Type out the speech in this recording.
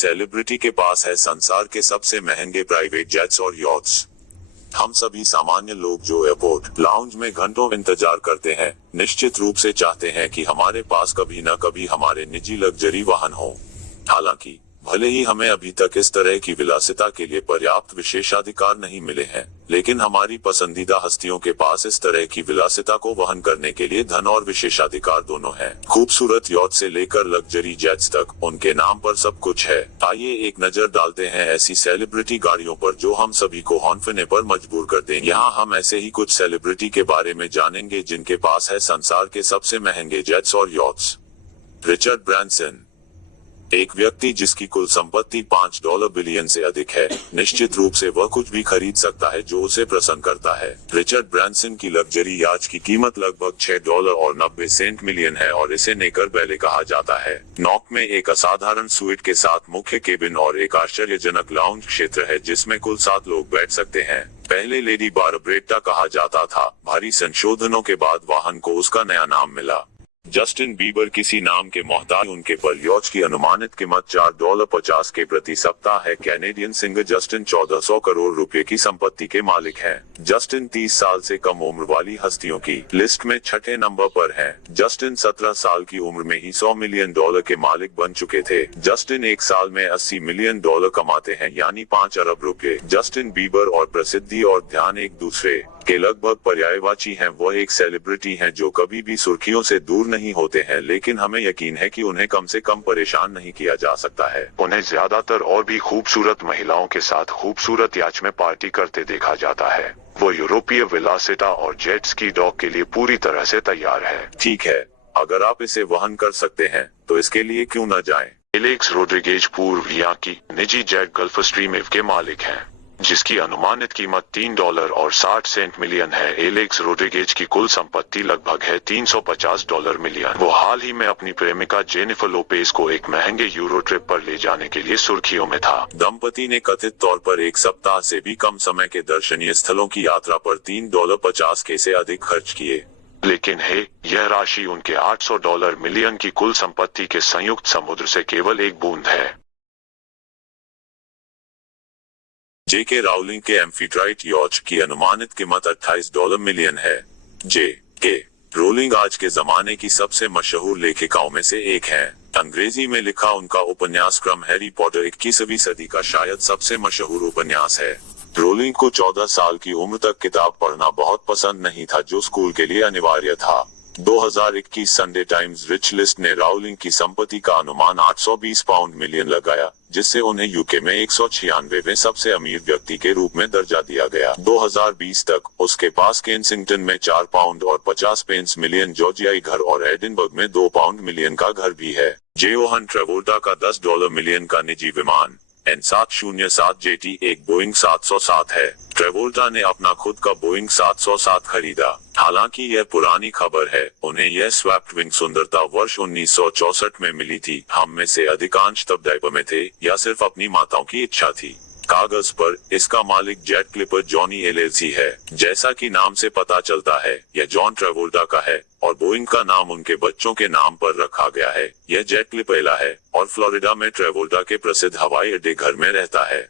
Celebrity के पास है संसार के सबसे महंगे प्राइवेट जेट्स और यॉट्स। हम सभी सामान्य लोग जो एयरपोर्ट लाउंज में घंटों इंतजार करते हैं, निश्चित रूप से चाहते हैं कि हमारे पास कभी न कभी हमारे निजी लग्जरी वाहन हो। हालांकि भले ही हमें अभी तक इस तरह की विलासिता के लिए पर्याप्त विशेषाधिकार नहीं मिले हैं, लेकिन हमारी पसंदीदा हस्तियों के पास इस तरह की विलासिता को वहन करने के लिए धन और विशेषाधिकार दोनों हैं। खूबसूरत यॉट से लेकर लग्जरी जेट्स तक, उनके नाम पर सब कुछ है। आइए एक नजर डालते हैं ऐसी सेलिब्रिटी गाड़ियों पर जो हम सभी को हौंफने पर मजबूर कर देंगे। यहाँ हम ऐसे ही कुछ सेलिब्रिटी के बारे में जानेंगे जिनके पास है संसार के सबसे महंगे जेट्स और यॉट्स। रिचर्ड ब्रैंसन, एक व्यक्ति जिसकी कुल संपत्ति $5 बिलियन से अधिक है, निश्चित रूप से वह कुछ भी खरीद सकता है जो उसे प्रसन्न करता है। रिचर्ड ब्रैंसन की लग्जरी याच की कीमत लगभग $6.90 मिलियन है और इसे नेकर बैले कहा जाता है। नॉक में एक असाधारण स्वीट के साथ मुख्य केबिन और एक आश्चर्यजनक लाउंज क्षेत्र है जिसमें कुल 7 लोग बैठ सकते हैं। पहले लेडी बारब्रेट्टा कहा जाता था। भारी संशोधनों के बाद वाहन को उसका नया नाम मिला। जस्टिन बीबर किसी नाम के मोहताज, उनके पर यॉच की अनुमानित कीमत $4.50 के प्रति सप्ताह है। कैनेडियन सिंगर जस्टिन 1400 करोड़ रुपए की संपत्ति के मालिक हैं। जस्टिन 30 साल से कम उम्र वाली हस्तियों की लिस्ट में 6ठे नंबर पर हैं। जस्टिन 17 साल की उम्र में ही $100 मिलियन के मालिक बन चुके थे। जस्टिन एक साल में $80 मिलियन कमाते हैं, यानी 5 अरब रुपए। जस्टिन बीबर और प्रसिद्धि और ध्यान एक दूसरे के लगभग पर्यायवाची हैं। वह एक सेलिब्रिटी हैं जो कभी भी सुर्खियों से दूर नहीं होते हैं, लेकिन हमें यकीन है कि उन्हें कम से कम परेशान नहीं किया जा सकता है। उन्हें ज्यादातर और भी खूबसूरत महिलाओं के साथ खूबसूरत याच में पार्टी करते देखा जाता है। वो यूरोपीय विलासिता और जेट स्की डॉग के लिए पूरी तरह से तैयार है। ठीक है, अगर आप इसे वहन कर सकते हैं तो इसके लिए क्यों न जाएं? एलेक्स रोड्रिगेज पूर्व की निजी जेट गल्फस्ट्रीम के मालिक हैं, जिसकी अनुमानित कीमत $3.60 मिलियन है। एलेक्स रोड्रिगेज की कुल संपत्ति लगभग है $350 मिलियन। वो हाल ही में अपनी प्रेमिका जेनिफर लोपेज को एक महंगे यूरो ट्रिप पर ले जाने के लिए सुर्खियों में था। दंपति ने कथित तौर पर एक सप्ताह से भी कम समय के दर्शनीय स्थलों की यात्रा पर $3.50 से अधिक खर्च किए। लेकिन यह राशि उनके $800 मिलियन की कुल संपत्ति के संयुक्त समुद्र से केवल एक बूंद है। जेके राउलिंग के एम्फीट्राइट यॉच की अनुमानित कीमत $28 मिलियन है। जेके रोलिंग आज के जमाने की सबसे मशहूर लेखिकाओं में से एक हैं। अंग्रेजी में लिखा उनका उपन्यास क्रम हैरी पॉटर 21वीं सदी का शायद सबसे मशहूर उपन्यास है। रोलिंग को 14 साल की उम्र तक किताब पढ़ना बहुत पसंद नहीं था, जो स्कूल के लिए अनिवार्य था। 2021 संडे टाइम्स रिच लिस्ट ने राउलिंग की संपत्ति का अनुमान £820 मिलियन लगाया, जिससे उन्हें यूके में 196वें सबसे अमीर व्यक्ति के रूप में दर्जा दिया गया। 2020 तक उसके पास केंसिंगटन में £4.50 मिलियन जॉर्जियाई घर और एडिनबर्ग में £2 मिलियन का घर भी है। जोहान ट्रेवोल्टा का $10 मिलियन का निजी विमान N707 जेटी एक बोइंग 707 है। ट्रेवोल्टा ने अपना खुद का बोइंग 707 खरीदा। हालांकि यह पुरानी खबर है, उन्हें यह स्वैप्ट विंग सुंदरता वर्ष 1964 में मिली थी। हम में से अधिकांश तब डायपर में थे या सिर्फ अपनी माताओं की इच्छा थी। कागज पर इसका मालिक जेट क्लिपर जॉनी LLC है। जैसा कि नाम से पता चलता है, यह जॉन ट्रेवोल्टा का है और बोइंग का नाम उनके बच्चों के नाम पर रखा गया है। यह जेट क्लिपर है और फ्लोरिडा में ट्रेवोल्टा के प्रसिद्ध हवाई अड्डे घर में रहता है।